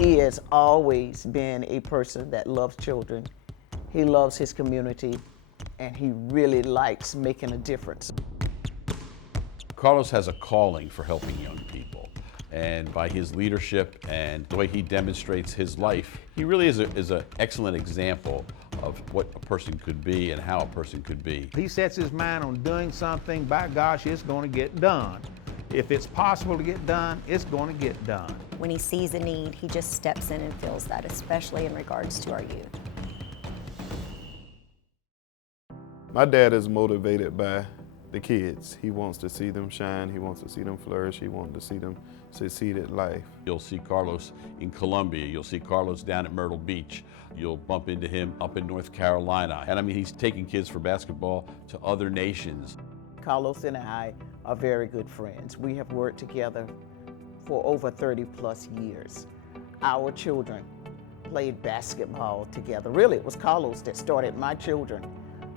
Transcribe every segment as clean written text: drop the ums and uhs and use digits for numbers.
He has always been a person that loves children. He loves his community, and he really likes making a difference. Carlos has a calling for helping young people, and by his leadership and the way he demonstrates his life, he really is an excellent example of what a person could be and how a person could be. He sets his mind on doing something, by gosh, it's going to get done. If it's possible to get done, it's going to get done. When he sees a need, he just steps in and fills that, especially in regards to our youth. My dad is motivated by the kids. He wants to see them shine, he wants to see them flourish, he wants to see them succeed at life. You'll see Carlos in Columbia, you'll see Carlos down at Myrtle Beach, you'll bump into him up in North Carolina. And I mean, he's taking kids for basketball to other nations. Carlos and I are very good friends. We have worked together for over 30 plus years. Our children played basketball together. Really, it was Carlos that started my children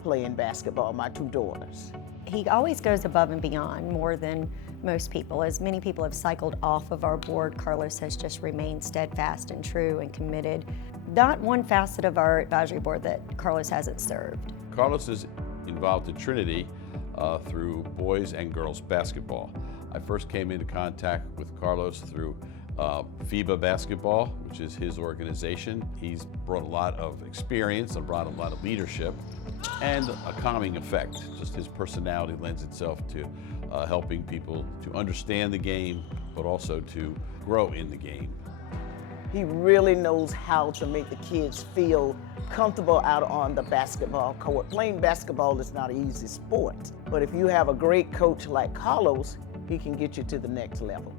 playing basketball, my two daughters. He always goes above and beyond, more than most people. As many people have cycled off of our board, Carlos has just remained steadfast and true and committed. Not one facet of our advisory board that Carlos hasn't served. Carlos is involved in Trinity through boys and girls basketball. I first came into contact with Carlos through FIBA basketball, which is his organization. He's brought a lot of experience and brought a lot of leadership and a calming effect. Just his personality lends itself to helping people to understand the game, but also to grow in the game. He really knows how to make the kids feel comfortable out on the basketball court. Playing basketball is not an easy sport, but if you have a great coach like Carlos, he can get you to the next level.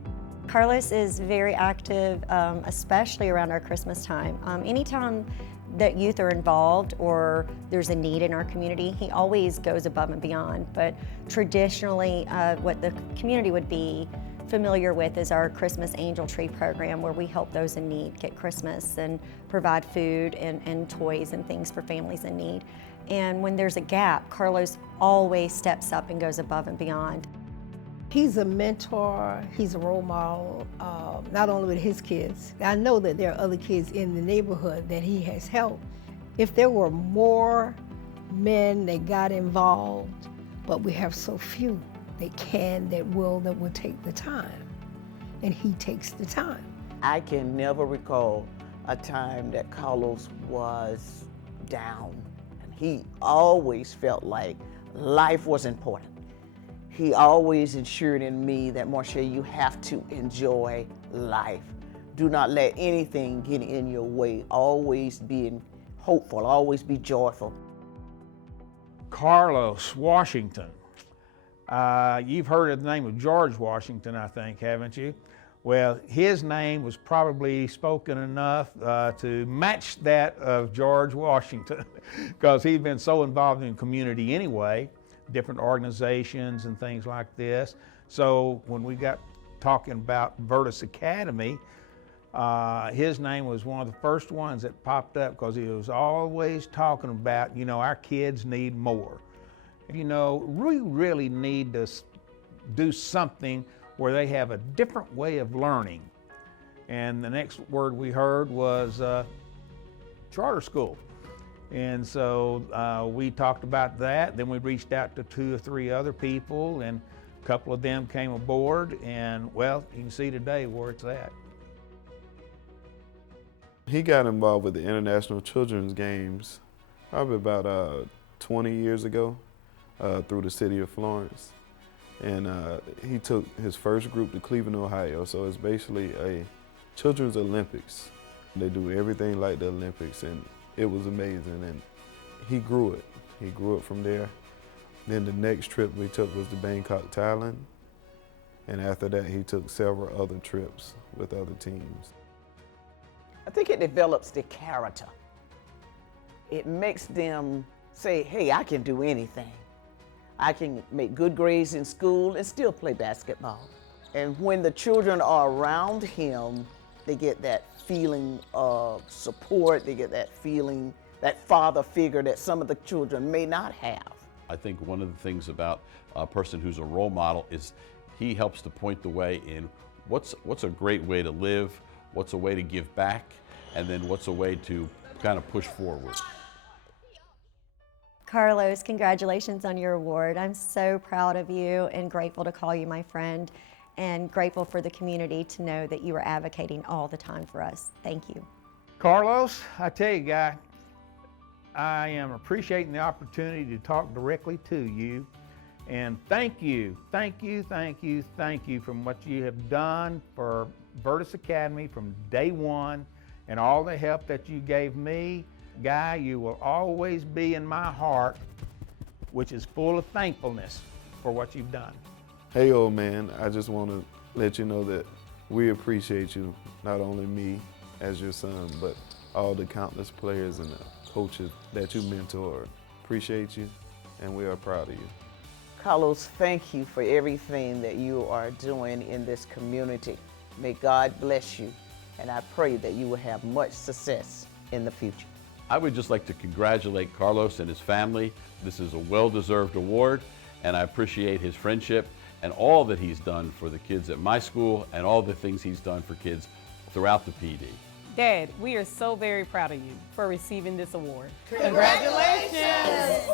Carlos is very active, especially around our Christmas time. Anytime that youth are involved or there's a need in our community, he always goes above and beyond. But traditionally, what the community would be familiar with is our Christmas Angel Tree program, where we help those in need get Christmas and provide food and toys and things for families in need. And when there's a gap, Carlos always steps up and goes above and beyond. He's a mentor, he's a role model, not only with his kids. I know that there are other kids in the neighborhood that he has helped. If there were more men that got involved, but we have so few that can, that will take the time. And he takes the time. I can never recall a time that Carlos was down. And he always felt like life was important. He always ensured in me that, Marcia, you have to enjoy life. Do not let anything get in your way. Always be hopeful, always be joyful. Carlos Washington. You've heard of the name of George Washington, I think, haven't you? Well, his name was probably spoken enough to match that of George Washington, because he'd been so involved in the community anyway, different organizations and things like this. So when we got talking about Virtus Academy, his name was one of the first ones that popped up, because he was always talking about, you know, our kids need more. You know, we really need to do something where they have a different way of learning. And the next word we heard was charter school. And so we talked about that. Then we reached out to 2 or 3 other people, and a couple of them came aboard, and well, you can see today where it's at. He got involved with the International Children's Games probably about 20 years ago through the city of Florence. And he took his first group to Cleveland, Ohio. So it's basically a children's Olympics. They do everything like the Olympics, and it was amazing. And he grew it. He grew it from there. Then the next trip we took was to Bangkok, Thailand. And after that, he took several other trips with other teams. I think it develops the character. It makes them say, hey, I can do anything. I can make good grades in school and still play basketball. And when the children are around him, they get that feeling of support, they get that feeling, that father figure that some of the children may not have. I think one of the things about a person who's a role model is he helps to point the way in what's a great way to live, what's a way to give back, and then what's a way to kind of push forward. Carlos, congratulations on your award. I'm so proud of you and grateful to call you my friend, and grateful for the community to know that you are advocating all the time for us. Thank you. Carlos, I tell you, guy, I am appreciating the opportunity to talk directly to you. And thank you from what you have done for Virtus Academy from day one, and all the help that you gave me. Guy, you will always be in my heart, which is full of thankfulness for what you've done. Hey, old man, I just want to let you know that we appreciate you, not only me as your son, but all the countless players and the coaches that you mentored. Appreciate you, and we are proud of you. Carlos, thank you for everything that you are doing in this community. May God bless you, and I pray that you will have much success in the future. I would just like to congratulate Carlos and his family. This is a well-deserved award, and I appreciate his friendship and all that he's done for the kids at my school and all the things he's done for kids throughout the PD. Dad, we are so very proud of you for receiving this award. Congratulations!